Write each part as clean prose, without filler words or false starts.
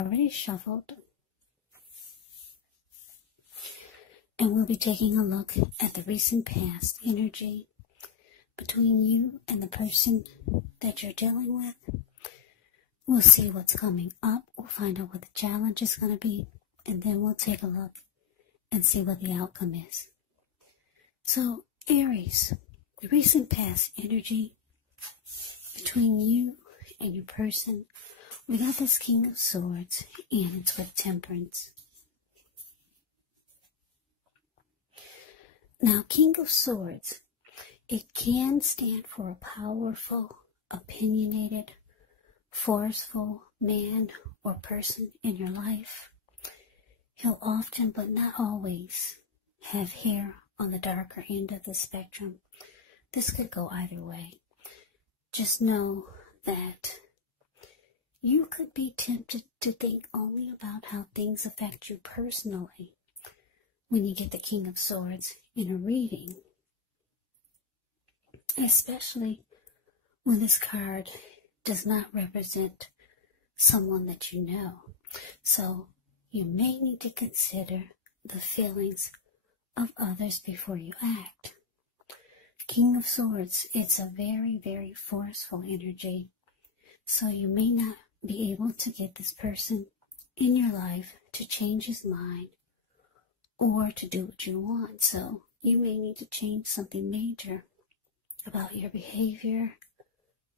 already shuffled, and we'll be taking a look at the recent past energy between you and the person that you're dealing with. We'll see what's coming up. We'll find out what the challenge is going to be, and then we'll take a look and see what the outcome is. So, Aries, the recent past energy between you and your person, we got this King of Swords, and it's with Temperance. Now, King of Swords, it can stand for a powerful, opinionated, forceful man or person in your life. He'll often, but not always, have hair on the darker end of the spectrum. This could go either way. Just know that you could be tempted to think only about how things affect you personally when you get the King of Swords in a reading, especially when this card does not represent someone that you know. So you may need to consider the feelings of others before you act. King of Swords, it's a very, very forceful energy. So you may not be able to get this person in your life to change his mind or to do what you want. So you may need to change something major about your behavior,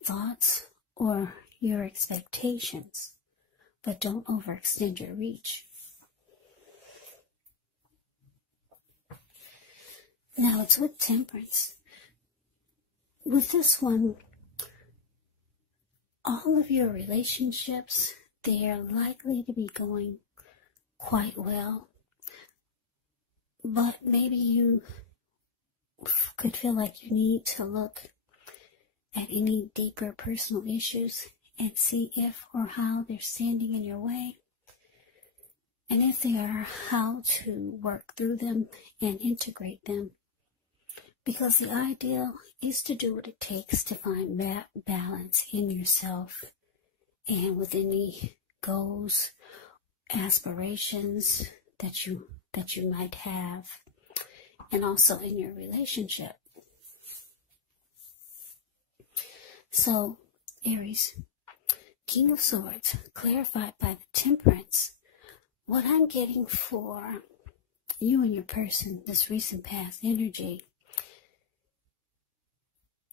thoughts, or your expectations. But don't overextend your reach. Now it's with Temperance. With this one, all of your relationships, they are likely to be going quite well. But maybe you could feel like you need to look at any deeper personal issues and see if or how they're standing in your way. And if they are, how to work through them and integrate them. Because the ideal is to do what it takes to find that balance in yourself and with any goals, aspirations that you might have, and also in your relationship. So, Aries, King of Swords, clarified by the Temperance, what I'm getting for you and your person, this recent past energy,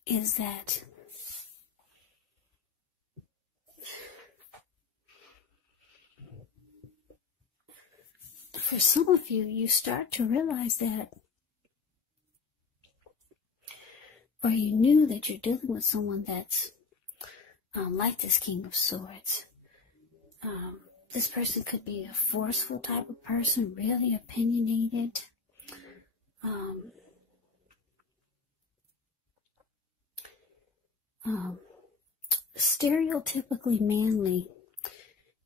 is that for some of you, you start to realize that, or you knew that you're dealing with someone that's like this King of Swords. This person could be a forceful type of person, really opinionated. Stereotypically manly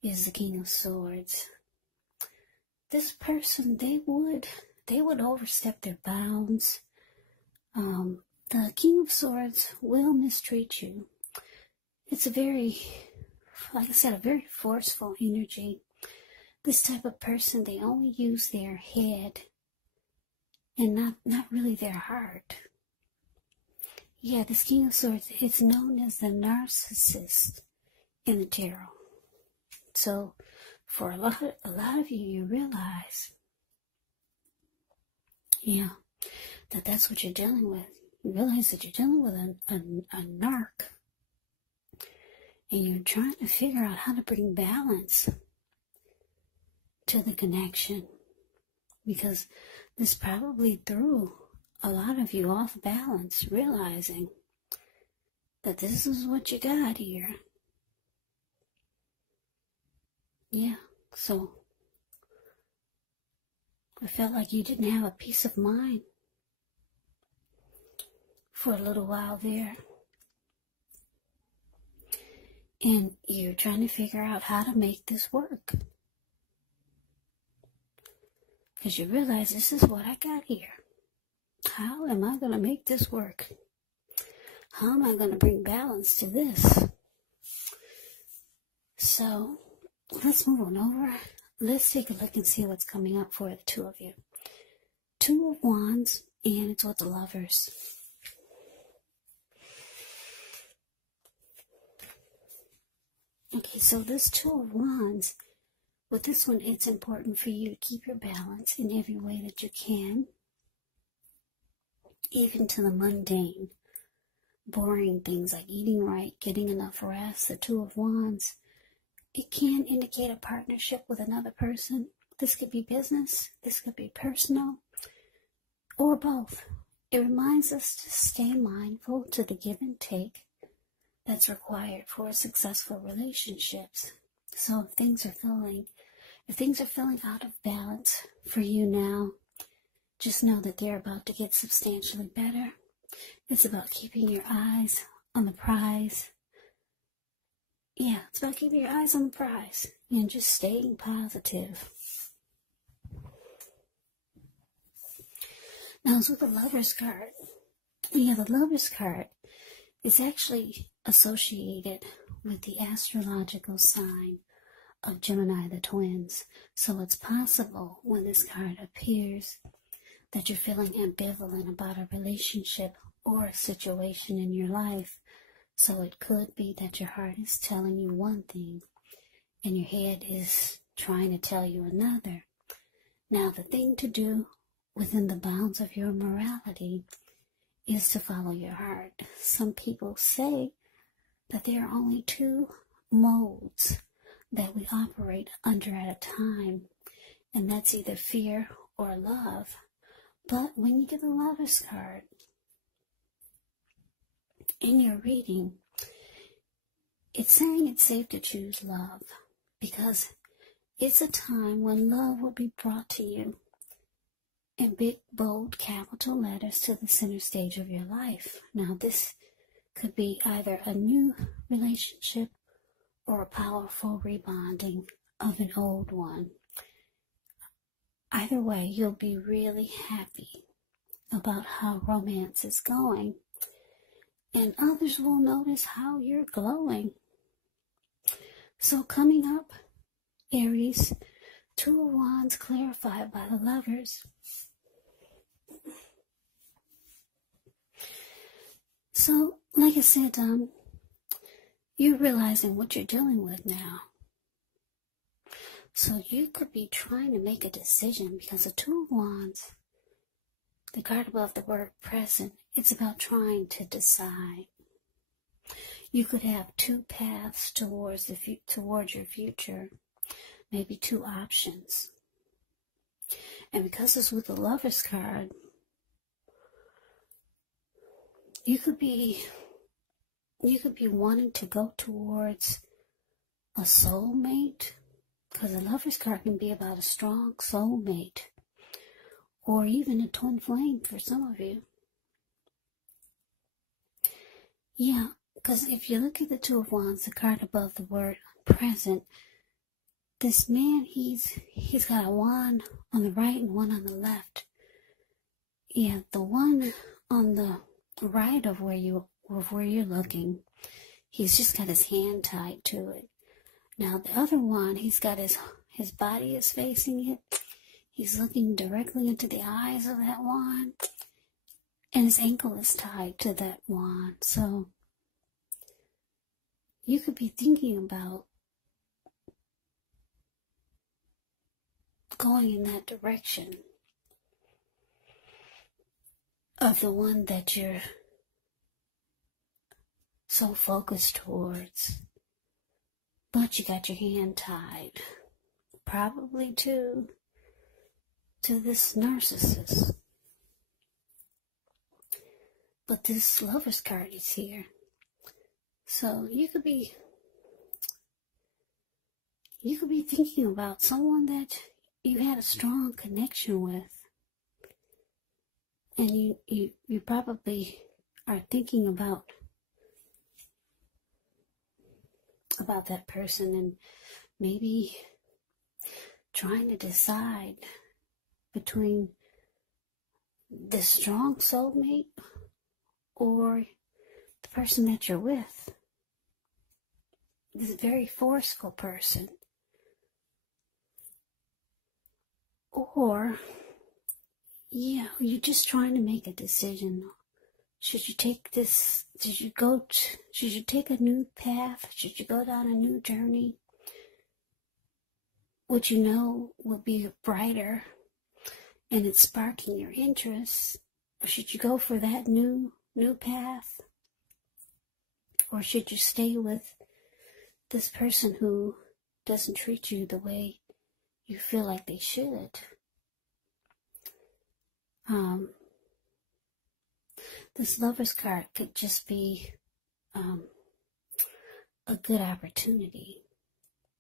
is the King of Swords. This person, they would overstep their bounds. The King of Swords will mistreat you. It's a very, like I said, a very forceful energy. This type of person, they only use their head and not really their heart. Yeah, this King of Swords, it's known as the narcissist in the tarot. So, for a lot of you, you realize, yeah, that's what you're dealing with. You realize that you're dealing with a narc. And you're trying to figure out how to bring balance to the connection. Because this probably threw a lot of you off balance, realizing that this is what you got here. Yeah, so I felt like you didn't have a peace of mind for a little while there. And you're trying to figure out how to make this work. Because you realize this is what I got here. How am I going to make this work? How am I going to bring balance to this? So, let's move on over. Let's take a look and see what's coming up for the two of you. Two of Wands, and it's with the Lovers. Okay, so this Two of Wands, with this one, it's important for you to keep your balance in every way that you can, even to the mundane, boring things like eating right, getting enough rest. The Two of Wands, it can indicate a partnership with another person. This could be business, this could be personal, or both. It reminds us to stay mindful to the give and take that's required for successful relationships. So if things are feeling out of balance for you now, just know that they're about to get substantially better. It's about keeping your eyes on the prize. Yeah, it's about keeping your eyes on the prize and just staying positive. Now, it's with the Lovers card. Yeah, the Lovers card is actually associated with the astrological sign of Gemini, the twins. So it's possible when this card appears that you're feeling ambivalent about a relationship or a situation in your life. So it could be that your heart is telling you one thing and your head is trying to tell you another. Now, the thing to do within the bounds of your morality is to follow your heart. Some people say that there are only two modes that we operate under at a time, and that's either fear or love. But when you get the Lovers card in your reading, it's saying it's safe to choose love because it's a time when love will be brought to you in big, bold, capital letters to the center stage of your life. Now, this could be either a new relationship or a powerful rebonding of an old one. Either way, you'll be really happy about how romance is going, and others will notice how you're glowing. So coming up, Aries, Two of Wands clarified by the Lovers. So, like I said, you're realizing what you're dealing with now. So you could be trying to make a decision because the Two of Wands, the card above the word present, it's about trying to decide. You could have two paths towards your future, maybe two options. And because it's with the Lovers card, you could be wanting to go towards a soulmate, because the Lovers card can be about a strong soulmate, or even a twin flame for some of you. Yeah, because if you look at the Two of Wands, the card above the word present, this man, he's got a wand on the right and one on the left. Yeah, the one on the right of where you're looking, he's just got his hand tied to it. Now the other one, he's got his body is facing it. He's looking directly into the eyes of that wand, and his ankle is tied to that wand. So you could be thinking about going in that direction of the one that you're so focused towards, but you got your hand tied, probably to this narcissist. But this Lovers card is here, so you could be thinking about someone that you had a strong connection with. And you probably are thinking about that person and maybe trying to decide between this strong soulmate or the person that you're with. This very forceful person Or, yeah, you're just trying to make a decision. Should you take this, should you take a new path? Should you go down a new journey? What you know will be brighter and it's sparking your interest? Or should you go for that new path? Or should you stay with this person who doesn't treat you the way you feel like they should? This Lover's card could just be a good opportunity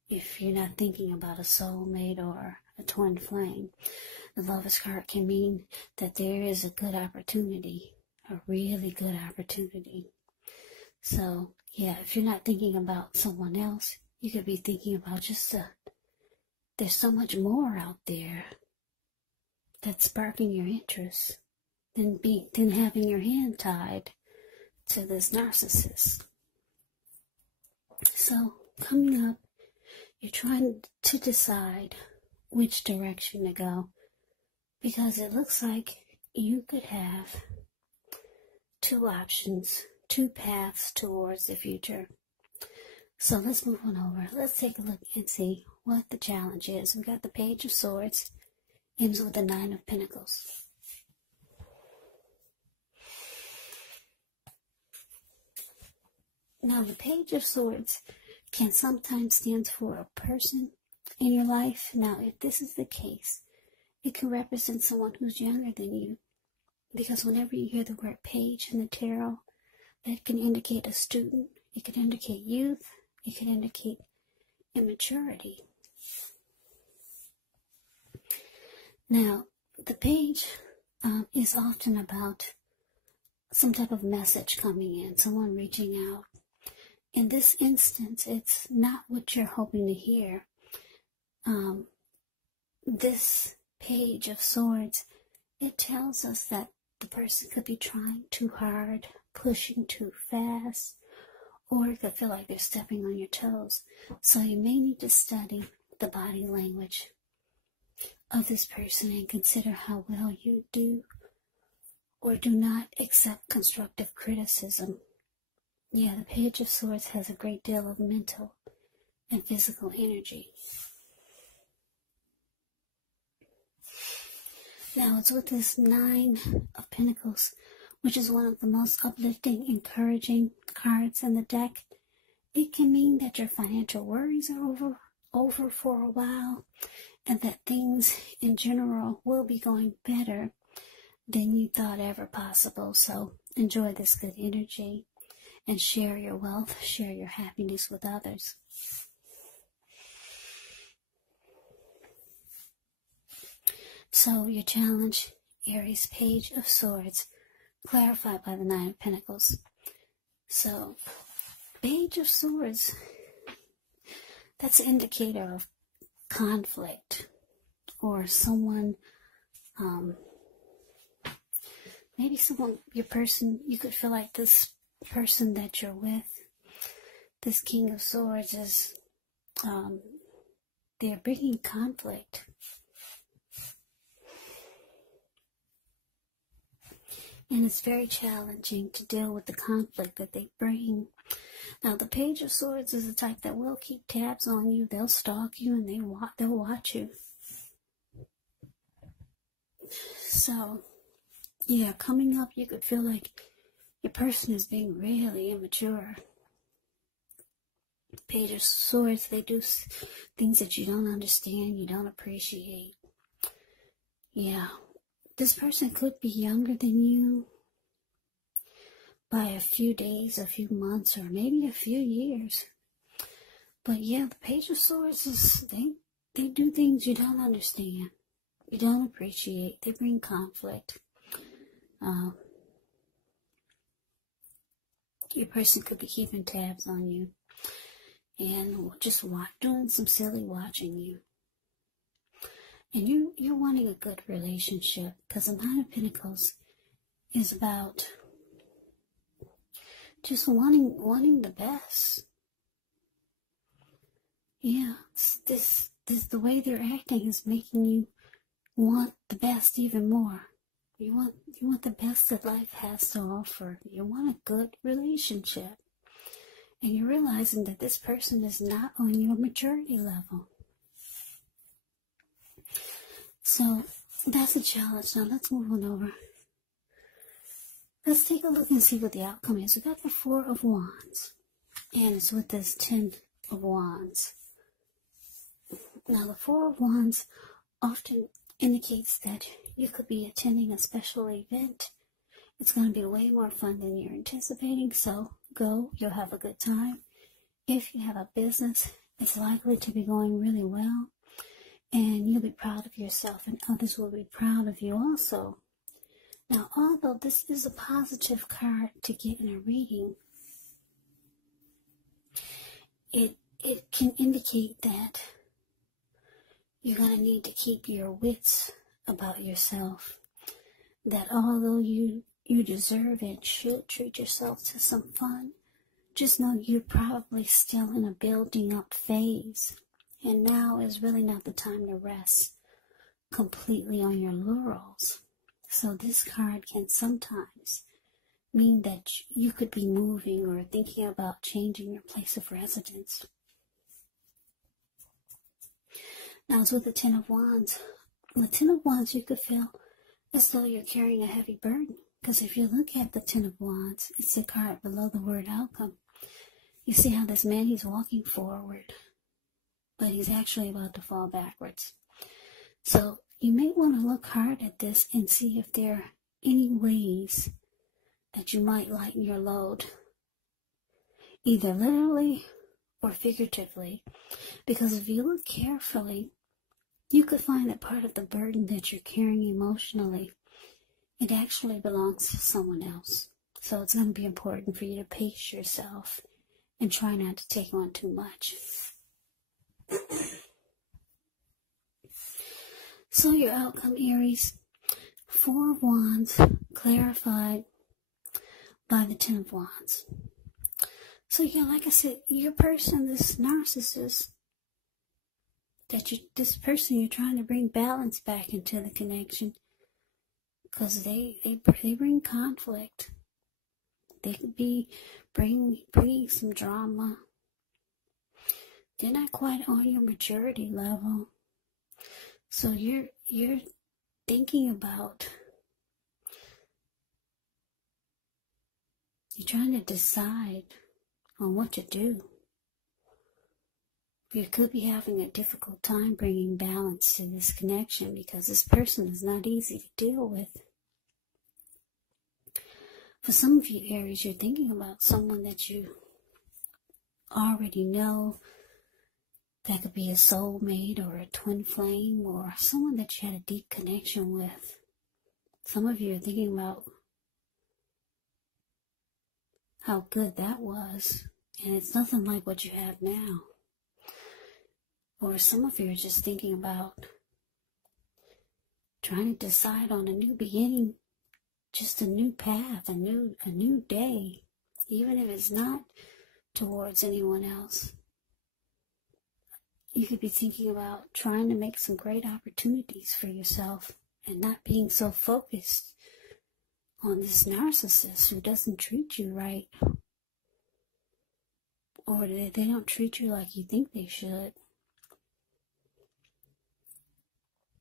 if you're not thinking about a soulmate or a twin flame. The Lover's card can mean that there is a good opportunity, a really good opportunity. So, yeah, if you're not thinking about someone else, you could be thinking about just there's so much more out there that's sparking your interest than having your hand tied to this narcissist. So, coming up, you're trying to decide which direction to go, because it looks like you could have two options, two paths towards the future. So let's move on over. Let's take a look and see what the challenge is. We got the Page of Swords, ends with the Nine of Pentacles. Now, the Page of Swords can sometimes stand for a person in your life. Now, if this is the case, it can represent someone who's younger than you. Because whenever you hear the word page in the tarot, that can indicate a student, it can indicate youth, it can indicate immaturity. Now, the page is often about some type of message coming in, someone reaching out. In this instance, it's not what you're hoping to hear. This Page of Swords, it tells us that the person could be trying too hard, pushing too fast, or it could feel like they're stepping on your toes. So you may need to study the body language of this person and consider how well you do or do not accept constructive criticism. Yeah, the Page of Swords has a great deal of mental and physical energy. Now, it's with this Nine of Pentacles, which is one of the most uplifting, encouraging cards in the deck. It can mean that your financial worries are over for a while, and that things in general will be going better than you thought ever possible. So enjoy this good energy and share your wealth, share your happiness with others. So your challenge, Aries, Page of Swords, clarified by the Nine of Pentacles. So, Page of Swords, that's an indicator of conflict, or someone, maybe someone, you could feel like this person that you're with, this King of Swords is, they're bringing conflict. And it's very challenging to deal with the conflict that they bring. Now, the Page of Swords is the type that will keep tabs on you. They'll stalk you and they'll watch you. So, yeah, coming up, you could feel like your person is being really immature. Page of Swords, they do things that you don't understand, you don't appreciate. Yeah. This person could be younger than you by a few days, a few months, or maybe a few years. But yeah, the Page of Swords is, they do things you don't understand, you don't appreciate. They bring conflict. Your person could be keeping tabs on you and just doing some silly watching you. And you're wanting a good relationship, because the Nine of Pentacles is about just wanting the best. Yeah, this the way they're acting is making you want the best even more. You want the best that life has to offer. You want a good relationship. And you're realizing that this person is not on your maturity level. So that's a challenge. Now let's move on over. Let's take a look and see what the outcome is. We got the Four of Wands. And it's with this 10 of Wands. Now the Four of Wands often indicates that you could be attending a special event. It's going to be way more fun than you're anticipating, so go. You'll have a good time. If you have a business, it's likely to be going really well, and you'll be proud of yourself, and others will be proud of you also. Now, although this is a positive card to get in a reading, it can indicate that you're going to need to keep your wits about yourself. That although you deserve and should treat yourself to some fun, just know you're probably still in a building up phase. And now is really not the time to rest completely on your laurels. So this card can sometimes mean that you could be moving or thinking about changing your place of residence. Now it's with the 10 of Wands. With the 10 of Wands, you could feel as though you're carrying a heavy burden. Because if you look at the 10 of Wands, it's the card below the word outcome. You see how this man, he's walking forward, but he's actually about to fall backwards. So you may want to look hard at this and see if there are any ways that you might lighten your load, either literally or figuratively. Because if you look carefully, you could find that part of the burden that you're carrying emotionally, it actually belongs to someone else. So it's going to be important for you to pace yourself and try not to take on too much. So your outcome, Aries, 4 of Wands, clarified by the 10 of Wands. So yeah, like I said, your person, this narcissist, this person you're trying to bring balance back into the connection, because they bring conflict. They could be bringing some drama. They're not quite on your maturity level. So you're thinking about, you're trying to decide on what to do. You could be having a difficult time bringing balance to this connection because this person is not easy to deal with. For some of you, Aries, you're thinking about someone that you already know. That could be a soulmate or a twin flame or someone that you had a deep connection with. Some of you are thinking about how good that was, and it's nothing like what you have now. Or some of you are just thinking about trying to decide on a new beginning, just a new path, a new day, even if it's not towards anyone else. You could be thinking about trying to make some great opportunities for yourself and not being so focused on this narcissist who doesn't treat you right, or they don't treat you like you think they should.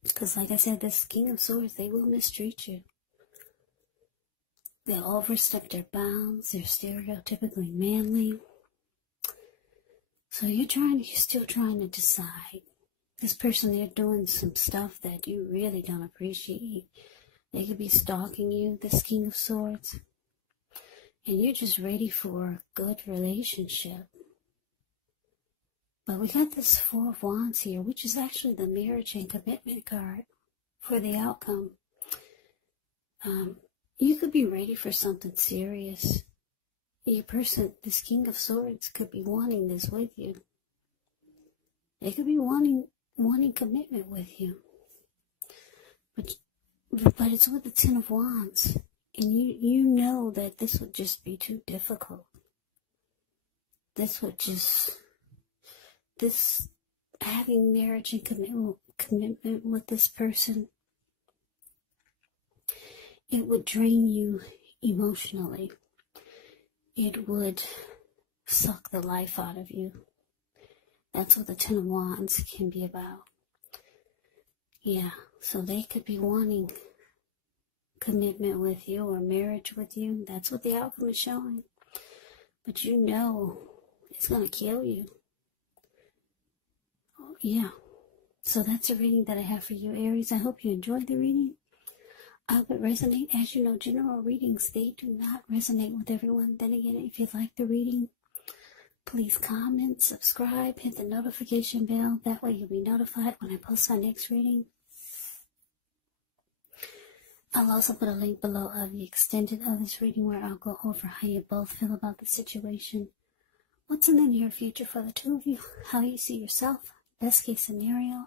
Because like I said, this King of Swords, they will mistreat you. They'll overstep their bounds. They're stereotypically manly. So you're still trying to decide. This person, they're doing some stuff that you really don't appreciate. They could be stalking you, this King of Swords. And you're just ready for a good relationship. But we got this 4 of Wands here, which is actually the marriage and commitment card for the outcome. You could be ready for something serious. Your person, this King of Swords, could be wanting this with you. They could be wanting commitment with you. But it's with the 10 of Wands. And you know that this would just be too difficult. Having marriage and commitment with this person, it would drain you emotionally. It would suck the life out of you. That's what the Ten of Wands can be about. Yeah, so they could be wanting commitment with you or marriage with you. That's what the outcome is showing. But you know it's going to kill you. Oh, yeah. So that's a reading that I have for you, Aries. I hope you enjoyed the reading. I hope it resonates. As you know, general readings, they do not resonate with everyone. Then again, if you like the reading, please comment, subscribe, hit the notification bell. That way you'll be notified when I post my next reading. I'll also put a link below of the extended of this reading where I'll go over how you both feel about the situation. What's in the near future for the two of you? How you see yourself? Best case scenario?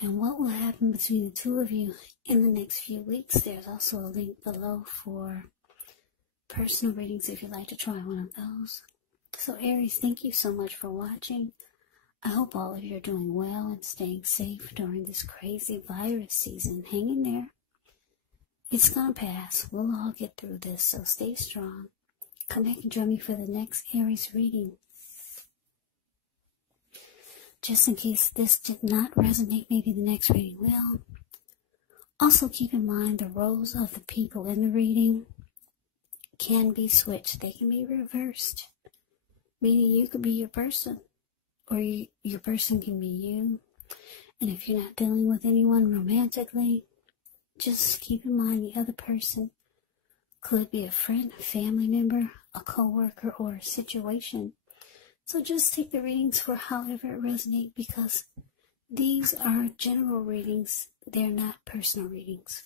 And what will happen between the two of you in the next few weeks? There's also a link below for personal readings if you'd like to try one of those. So Aries, thank you so much for watching. I hope all of you are doing well and staying safe during this crazy virus season. Hang in there. It's gonna pass. We'll all get through this, so stay strong. Come back and join me for the next Aries reading. Just in case this did not resonate, maybe the next reading will. Also keep in mind the roles of the people in the reading can be switched. They can be reversed. Meaning you could be your person, or your person can be you. And if you're not dealing with anyone romantically, just keep in mind the other person could be a friend, a family member, a co-worker, or a situation. So just take the readings for however it resonates, because these are general readings. They're not personal readings.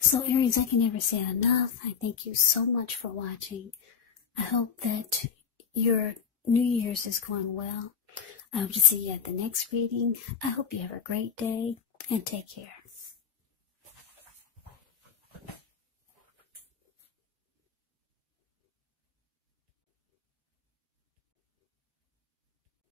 So Aries, I can never say it enough. I thank you so much for watching. I hope that your New Year's is going well. I hope to see you at the next reading. I hope you have a great day and take care.